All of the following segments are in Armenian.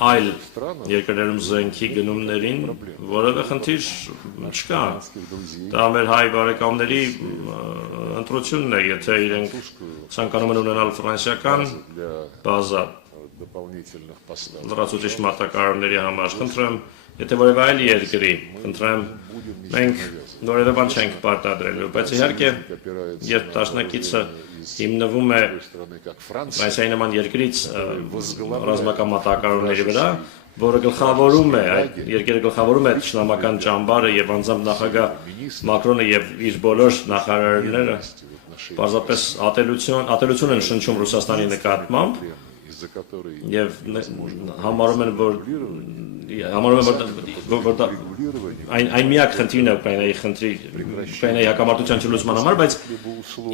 Այլ երկրներում զենքի գնումներին որևէ խնդիր չկա։ Դա մեր հայ բարեկամների ընտրությունն է, եթե իրենք ցանկանում են ունենալ ֆրանսիական բազա լրացուցիչ մատակարարների համար, խնդրեմ, եթե որևէ այլ երկրի, խնդրեմ, մենք որևէ բան չենք պարտադրելու, բայց իհարկե, երբ դաշնակիցը հիմնվում է Ֆրանսիայի նման երկրից ռազմական մատակարարների վրա, որը գլխավորում է, այդ երկիրը գլխավորում է թշնամական ճամբարը եւ անձամբ նախագահ Մակրոնը եւ իր բոլոր նախարարները պարզապես ատելություն են շնչում Ռուսաստանի նկատմամբ եւ համարում են, որ այն միակ խնդիրն է Ուկրաինայի հակամարտության չլուծման համար, բայց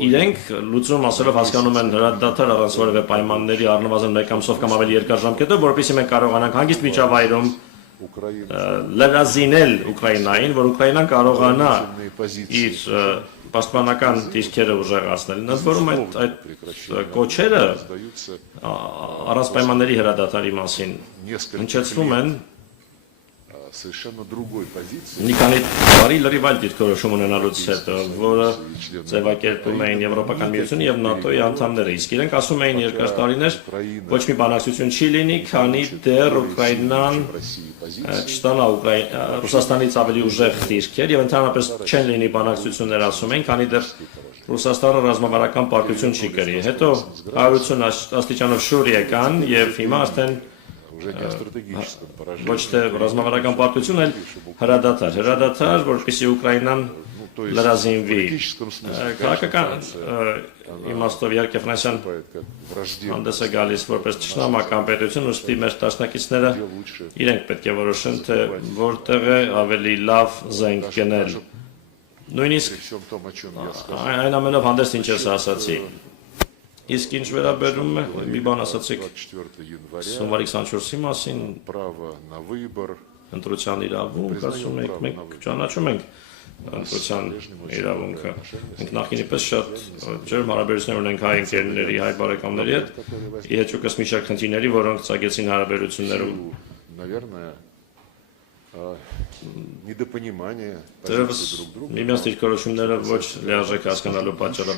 իրենք լուծում ասելով հասկանում են հրադադար առանց որևէ պայմանների առնվազն մեկ ամսով կամ ավելի երկար ժամկետով, որովհետեւ մենք կարողանանք հանգիստ միջավայրում լրազինել Ուկրաինային, որ Ուկրաինան կարողանա իր պաշտպանական դիրքերը ուժեղացնել։ Ինձ որում այդ կոչերը առանց պայմանների հրադադարի մասին հնչեցվում են մի քանի տարի լրիվ այլ դիրքորոշում ունենալուց հետո, որը ձևակերպում էին Եվրոպական միությունը եւ ՆԱՏՕ-ի անդամները, իսկ իրենք ասում էին երկար տարիներ ոչ մի բանակցություն չի լինի, քանի դեռ Ուկրաինան չստանա Ռուսաստանից ավելի ուժեղ դիրքեր եւ ընդհանրապես չեն լինի բանակցություններ, ասում են, քանի դեռ Ռուսաստանը ռազմավարական պարտություն չի կրի։ Հետո 180 աստիճանով շուր եկան եւ հիմա արդեն ոչ թե ռազմավարական պարտություն, այլ հրադադար, որպեսզի Ուկրաինան լրազինվի։ Քաղաքական իմաստով իհարկե Ֆրանսիան հանդես է գալիս որպես թշնամական պետություն, ուստի մեր դաշնակիցները իրենք պետք է որոշեն, թե որտեղ է ավելի լավ զենք գնել։ Նույնիսկ այն ամենով հանդես ինչ ես ասացի։ Իսկ ինչ վերաբերում է, մի բան ասացիք հունվարի 24-ի մասին, ընտրության իրավունք, ասում եք, մենք ճանաչում ենք ընտրության իրավունքը։ Մենք նախկինի պես շատ ջերմ հարաբերություններ ունենք հայ ընկերների, հայ բարեկամների հետ, ի հեճուկս մի շարք խնդիրների, որոնք ծագեցին հարաբերություններում։ Դերևս միմյանց դիրքորոշումները ոչ լիարժեք հասկանալու պատճառով